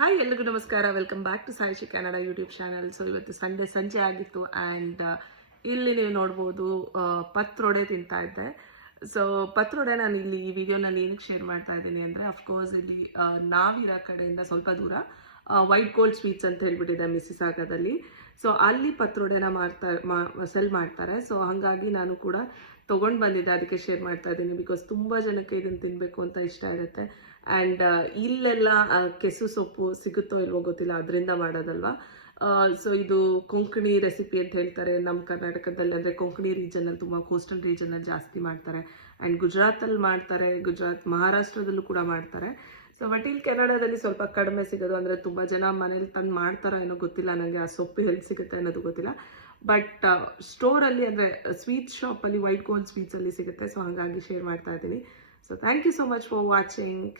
Hi ಎಲ್ರಿಗೂ ನಮಸ್ಕಾರ. Welcome back to Saishi Kannada YouTube channel. So ಇವತ್ತು ಸಂಡೇ ಸಂಜೆ ಆಗಿತ್ತು ಆ್ಯಂಡ್ ಇಲ್ಲಿ ನೀವು ನೋಡ್ಬೋದು ಪತ್ರೊಡೆ ತಿಂತಾ ಇದ್ದೆ. ಸೊ ಪತ್ರೊಡೆ ನಾನು ಇಲ್ಲಿ ಈ ವಿಡಿಯೋನಲ್ಲಿ ಏನಕ್ಕೆ ಶೇರ್ ಮಾಡ್ತಾ ಇದ್ದೀನಿ ಅಂದರೆ, ಅಫ್ಕೋರ್ಸ್ ಇಲ್ಲಿ ನಾವಿರೋ ಕಡೆಯಿಂದ ಸ್ವಲ್ಪ ದೂರ ವೈಟ್ ಗೋಲ್ಡ್ ಸ್ವೀಟ್ಸ್ ಅಂತ ಹೇಳ್ಬಿಟ್ಟಿದೆ ಮಿಸ್ಸಿಸಾಗಾದಲ್ಲಿ. ಸೊ ಅಲ್ಲಿ ಪತ್ರೊಡೆನ ಸೆಲ್ ಮಾಡ್ತಾರೆ. ಸೊ ಹಾಗಾಗಿ ನಾನು ಕೂಡ ತೊಗೊಂಡು ಬಂದಿದ್ದೆ, ಅದಕ್ಕೆ ಶೇರ್ ಮಾಡ್ತಾ ಇದ್ದೀನಿ. ಬಿಕಾಸ್ ತುಂಬ ಜನಕ್ಕೆ ಇದನ್ನು ತಿನ್ನಬೇಕು ಅಂತ ಇಷ್ಟ ಆಗುತ್ತೆ. ಆ್ಯಂಡ್ ಇಲ್ಲೆಲ್ಲ ಕೆಸು ಸೊಪ್ಪು ಸಿಗುತ್ತೋ ಇಲ್ವೋ ಗೊತ್ತಿಲ್ಲ, ಅದರಿಂದ ಮಾಡೋದಲ್ವಾ. ಸೊ ಇದು ಕೊಂಕಣಿ ರೆಸಿಪಿ ಅಂತ ಹೇಳ್ತಾರೆ ನಮ್ಮ ಕರ್ನಾಟಕದಲ್ಲಿ. ಅಂದರೆ ಕೊಂಕಣಿ ರೀಜನಲ್ಲಿ, ತುಂಬ ಕೋಸ್ಟಲ್ ರೀಜನಲ್ಲಿ ಜಾಸ್ತಿ ಮಾಡ್ತಾರೆ. ಆ್ಯಂಡ್ ಗುಜರಾತಲ್ಲಿ ಮಾಡ್ತಾರೆ, ಮಹಾರಾಷ್ಟ್ರದಲ್ಲೂ ಕೂಡ ಮಾಡ್ತಾರೆ. ಸೊ ಬಟ್ ಇಲ್ಲಿ ಕೆನಡಾದಲ್ಲಿ ಸ್ವಲ್ಪ ಕಡಿಮೆ ಸಿಗೋದು. ಅಂದರೆ ತುಂಬ ಜನ ಮನೇಲಿ ತಂದು ಮಾಡ್ತಾರೋ ಏನೋ ಗೊತ್ತಿಲ್ಲ ನನಗೆ, ಆ ಸೊಪ್ಪು ಎಲ್ಲಿ ಸಿಗುತ್ತೆ ಅನ್ನೋದು ಗೊತ್ತಿಲ್ಲ. ಬಟ್ ಸ್ಟೋರಲ್ಲಿ ಅಂದರೆ ಸ್ವೀಟ್ ಶಾಪಲ್ಲಿ ವೈಟ್ ಗೋಲ್ಡ್ ಸ್ವೀಟ್ಸಲ್ಲಿ ಸಿಗುತ್ತೆ. ಸೊ ಹಾಗಾಗಿ ಶೇರ್ ಮಾಡ್ತಾ ಇದ್ದೀನಿ. So thank you so much for watching.